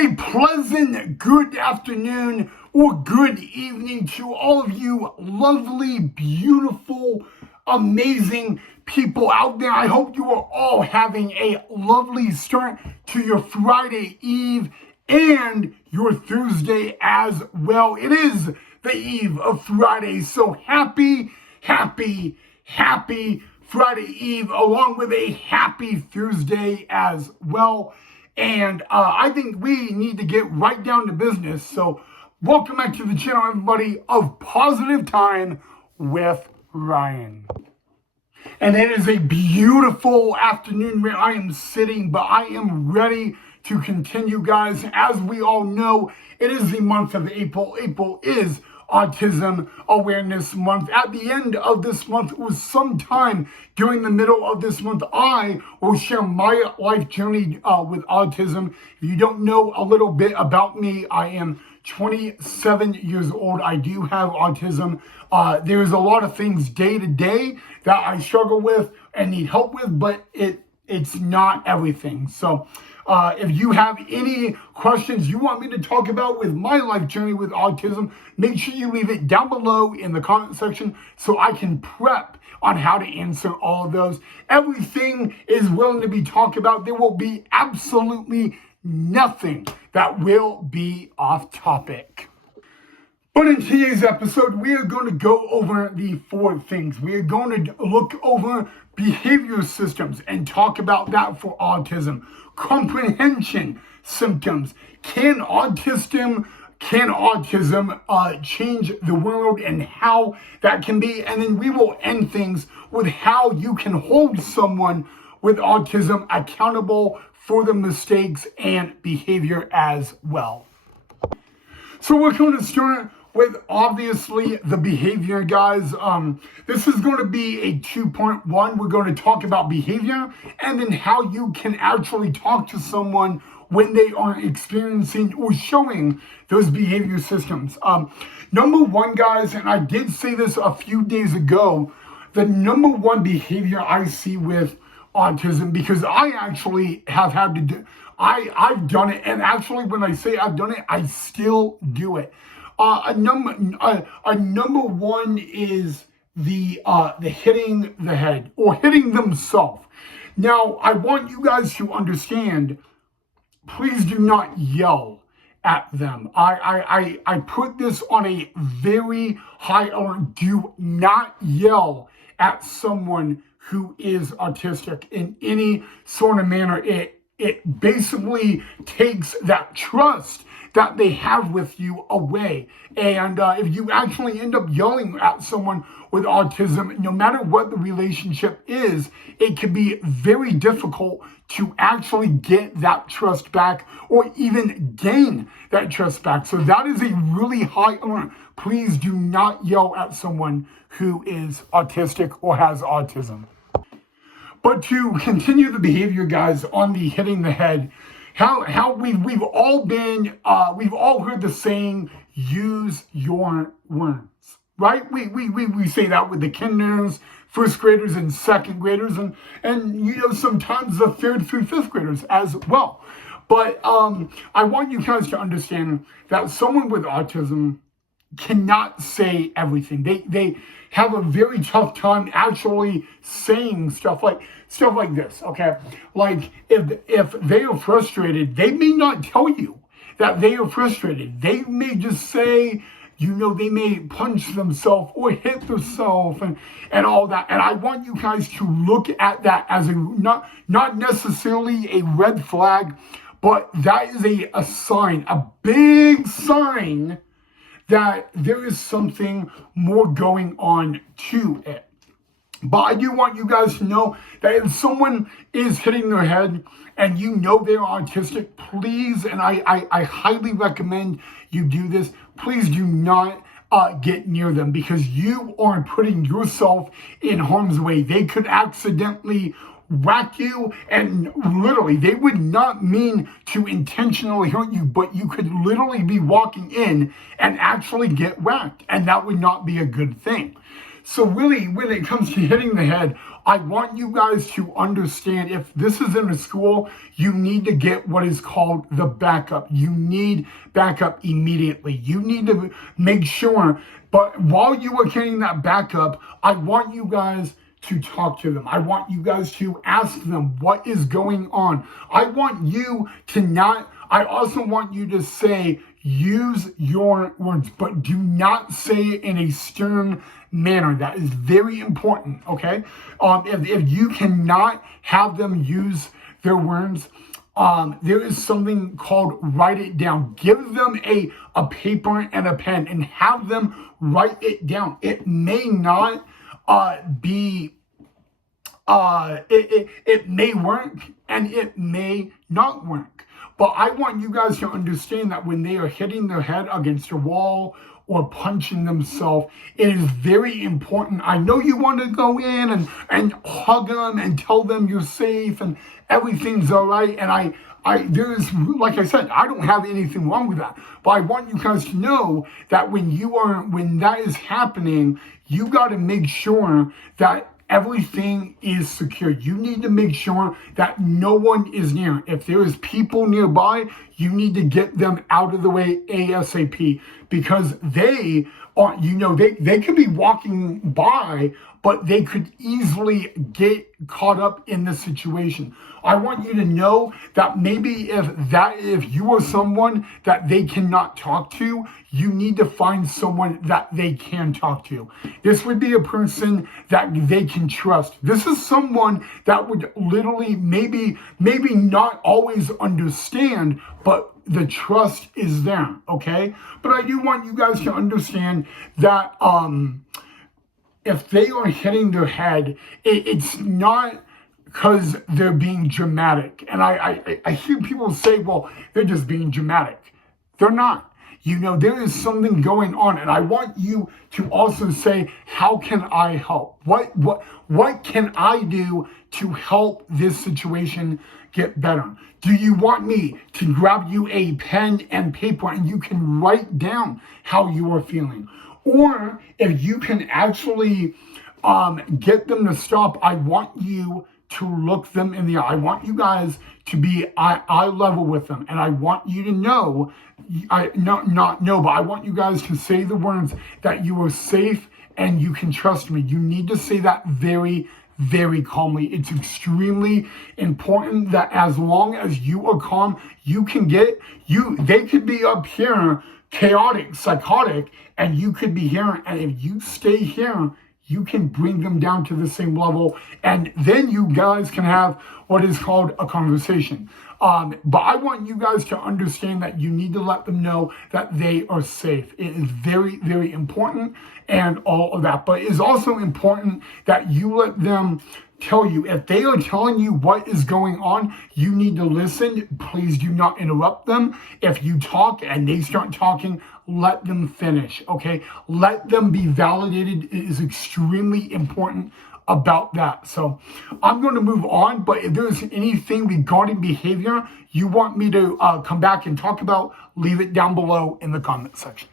A pleasant good afternoon or good evening to all of you lovely, beautiful, amazing people out there. I hope you are all having a lovely start to your Friday Eve and your Thursday as well. It is the eve of Friday, so happy Friday Eve along with a happy Thursday as well. And I think we need to get right down to business. So welcome back to the channel, everybody, of Positive Time with Ryan. And it is a beautiful afternoon where I am sitting, but I am ready to continue, guys. As we all know, it is the month of April. April is Autism Awareness Month. At the end of this month, or sometime during the middle of this month, I will share my life journey with autism. If you don't know a little bit about me, I am 27 years old. I do have autism. There's a lot of things day to day that I struggle with and need help with, but it's not everything. So if you have any questions you want me to talk about with my life journey with autism, make sure you leave it down below in the comment section so I can prep on how to answer all of those. Everything is willing to be talked about. There will be absolutely nothing that will be off topic. But in today's episode, we are going to go over the 4 things. We are going to look over behavior systems and talk about that for autism. Comprehension symptoms. Can autism change the world and how that can be? And then we will end things with how you can hold someone with autism accountable for the mistakes and behavior as well. So we're going to start with obviously the behavior, guys. This is going to be a 2.1. We're going to talk about behavior and then how you can actually talk to someone when they are experiencing or showing those behavior systems. Number one, guys, and I did say this a few days ago, the number one behavior I see with autism, because I actually have had to do, I've done it, and actually when I say I've done it, I still do it. A number one is the hitting the head or hitting themselves. Now, I want you guys to understand, please do not yell at them. I put this on a very high alert. Do not yell at someone who is autistic in any sort of manner. It basically takes that trust that they have with you away. And if you actually end up yelling at someone with autism, no matter what the relationship is, it can be very difficult to actually get that trust back or even gain that trust back. So that is a really high alert. Please do not yell at someone who is autistic or has autism. But to continue the behavior, guys, on the hitting the head, how we've all heard the saying, use your words, right? We say that with the kinders, first graders and second graders, and you know, sometimes the 3rd through 5th graders as well. But I want you guys to understand that someone with autism cannot say everything. They have a very tough time actually saying stuff like this, okay? Like if they are frustrated, they may not tell you that they are frustrated. They may just say, you know, they may punch themselves or hit themselves and all that. And I want you guys to look at that as not necessarily a red flag, but that is a sign, a big sign that there is something more going on to it. But I do want you guys to know that if someone is hitting their head and you know they're autistic, please, and I highly recommend you do this, please do not get near them, because you are putting yourself in harm's way. They could accidentally whack you, and literally they would not mean to intentionally hurt you, but you could literally be walking in and actually get whacked, and that would not be a good thing. So really, when it comes to hitting the head, I want you guys to understand, if this is in a school, you need to get what is called the backup. You need backup immediately. You need to make sure, but while you are getting that backup, I want you guys to talk to them. I want you guys to ask them what is going on. I want you to not, I also want you to say, use your words, but do not say it in a stern manner. That is very important, okay? If you cannot have them use their words, there is something called write it down. Give them a paper and a pen and have them write it down. It may not it may work and it may not work. But I want you guys to understand that when they are hitting their head against a wall or punching themselves, it is very important. I know you want to go in and hug them and tell them you're safe and everything's all right. And there's, like I said, I don't have anything wrong with that. But I want you guys to know that when that is happening, you got to make sure that everything is secure. You need to make sure that no one is near. If there is people nearby, you need to get them out of the way ASAP, because they are, they could be walking by, but they could easily get caught up in the situation. I want you to know that maybe if you are someone that they cannot talk to, you need to find someone that they can talk to. This would be a person that they can trust. This is someone that would literally maybe not always understand, but the trust is there, okay? But I do want you guys to understand that if they are hitting their head, it's not because they're being dramatic. And I hear people say, well, they're just being dramatic. They're not. There is something going on. And I want you to also say, how can I help? What can I do to help this situation get better? Do you want me to grab you a pen and paper and you can write down how you are feeling? Or if you can actually get them to stop, I want you to look them in the eye. I want you guys to be eye level with them. And I want you to know, not know, but I want you guys to say the words that you are safe and you can trust me. You need to say that very, very calmly. It's extremely important that as long as you are calm, they could be up here chaotic, psychotic, and you could be here. And if you stay here, you can bring them down to the same level, and then you guys can have what is called a conversation. But I want you guys to understand that you need to let them know that they are safe. It is very, very important and all of that. But it is also important that you let them tell you. If they are telling you what is going on, you need to listen. Please do not interrupt them. If you talk and they start talking, let them finish, okay? Let them be validated. It is extremely important about that. So I'm going to move on, but if there's anything regarding behavior you want me to come back and talk about, leave it down below in the comment section.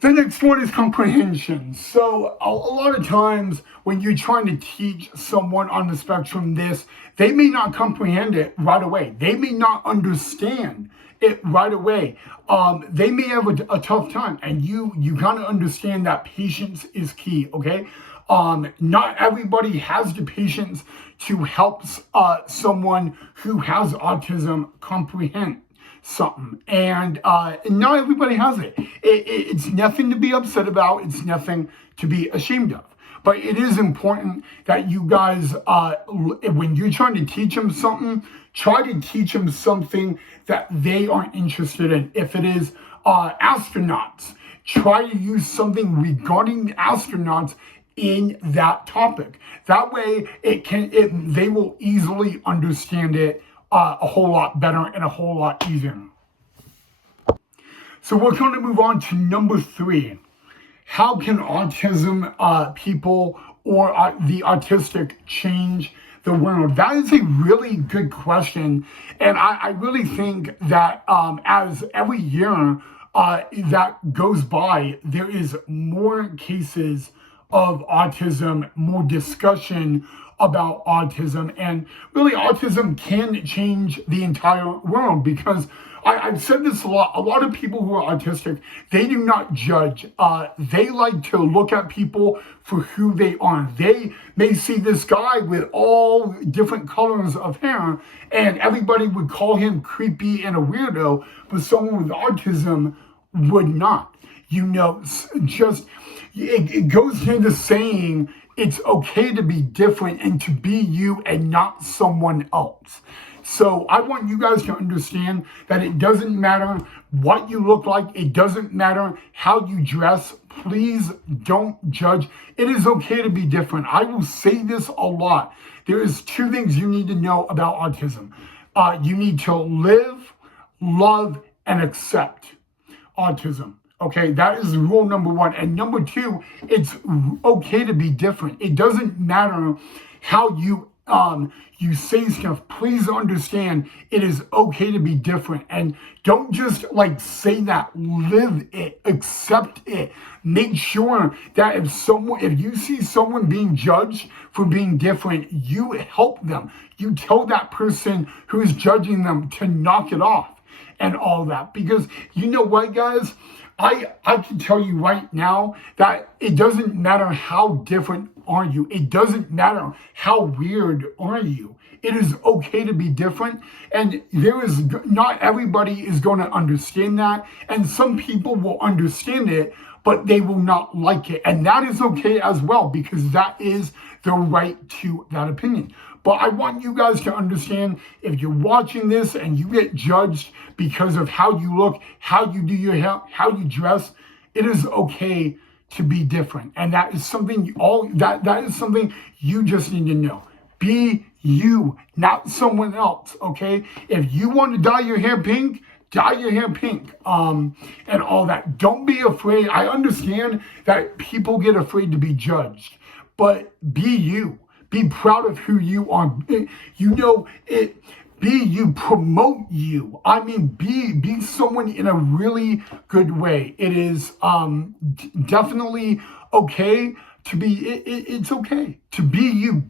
The next one is comprehension. So a lot of times when you're trying to teach someone on the spectrum this, they may not comprehend it right away. They may not understand it right away. They may have a tough time, and you kind of understand that patience is key, okay? Not everybody has the patience to help someone who has autism comprehend something, and not everybody has it. It's nothing to be upset about. It's nothing to be ashamed of. But it is important that you guys, when you're trying to teach them something, try to teach them something that they are interested in. If it is astronauts, try to use something regarding the astronauts in that topic. That way, they will easily understand it a whole lot better and a whole lot easier. So we're going to move on to number 3. How can autism people or the autistic change the world? That is a really good question. And I really think that as every year that goes by, there is more cases of autism, more discussion about autism. And really, autism can change the entire world because I've said this a lot. A lot of people who are autistic, they do not judge. They like to look at people for who they are. They may see this guy with all different colors of hair, and everybody would call him creepy and a weirdo, but someone with autism would not. Just it goes into saying it's okay to be different and to be you and not someone else. So I want you guys to understand that it doesn't matter what you look like. It doesn't matter how you dress. Please don't judge. It is okay to be different. I will say this a lot. There is two things you need to know about autism. You need to live, love, and accept autism. Okay, that is rule number one. And number two, it's okay to be different. It doesn't matter how you say stuff. Please understand it is okay to be different. And don't just say that. Live it, accept it. Make sure that if you see someone being judged for being different, you help them. You tell that person who is judging them to knock it off and all that. Because you know what, guys? I can tell you right now that it doesn't matter how different are you. It doesn't matter how weird are you. It is okay to be different, and not everybody is going to understand that, and some people will understand it, but they will not like it, and that is okay as well, because that is the right to that opinion. But I want you guys to understand, if you're watching this and you get judged because of how you look, how you do your hair, how you dress, it is okay to be different. And that is something that is something you just need to know. Be you, not someone else, okay? If you want to dye your hair pink, dye your hair pink, and all that. Don't be afraid. I understand that people get afraid to be judged, but be you. Be proud of who you are. Be you, promote you. I mean, be someone in a really good way. It is definitely okay to be, it's okay to be you.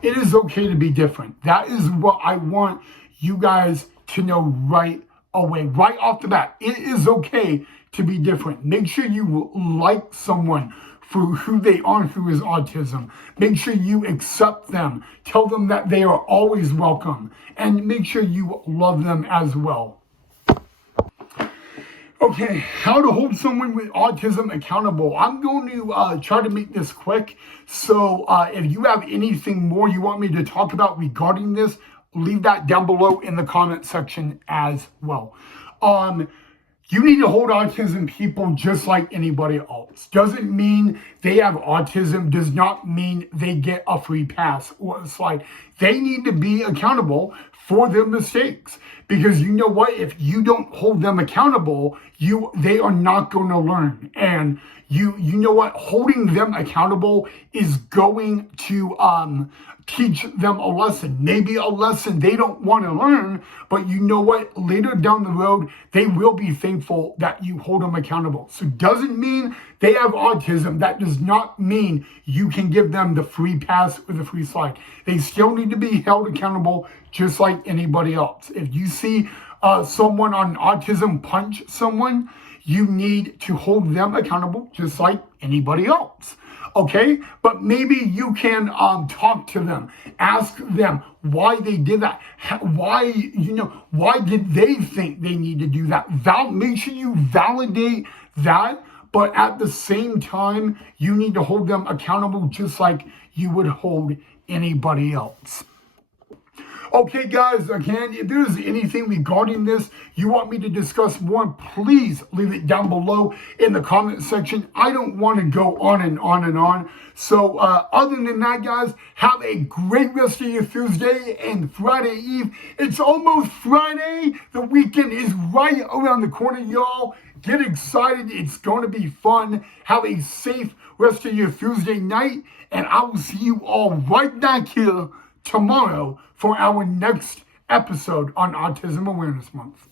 It is okay to be different. That is what I want you guys to know right away, right off the bat. It is okay to be different. Make sure you like someone for who they are, who is autism. Make sure you accept them. Tell them that they are always welcome. And make sure you love them as well. Okay, how to hold someone with autism accountable. I'm going to try to make this quick. So if you have anything more you want me to talk about regarding this, leave that down below in the comment section as well. You need to hold autism people just like anybody else. Doesn't mean they have autism, does not mean they get a free pass or a slide. They need to be accountable for their mistakes. Because you know what? If you don't hold them accountable, they are not going to learn. And you know what? Holding them accountable is going to teach them a lesson. Maybe a lesson they don't want to learn, but you know what? Later down the road, they will be thankful that you hold them accountable. So doesn't mean they have autism. That does not mean you can give them the free pass or the free slide. They still need to be held accountable just like anybody else. If you see someone on autism punch someone, you need to hold them accountable just like anybody else. Okay, but maybe you can talk to them, ask them why they did that, why did they think they need to do that. Make sure you validate that, but at the same time, you need to hold them accountable just like you would hold anybody else. Okay, guys, again, if there's anything regarding this you want me to discuss more, please leave it down below in the comment section. I don't want to go on and on and on. So other than that, guys, have a great rest of your Thursday and Friday Eve. It's almost Friday. The weekend is right around the corner, y'all. Get excited. It's going to be fun. Have a safe rest of your Thursday night, and I will see you all right back here tomorrow for our next episode on Autism Awareness Month.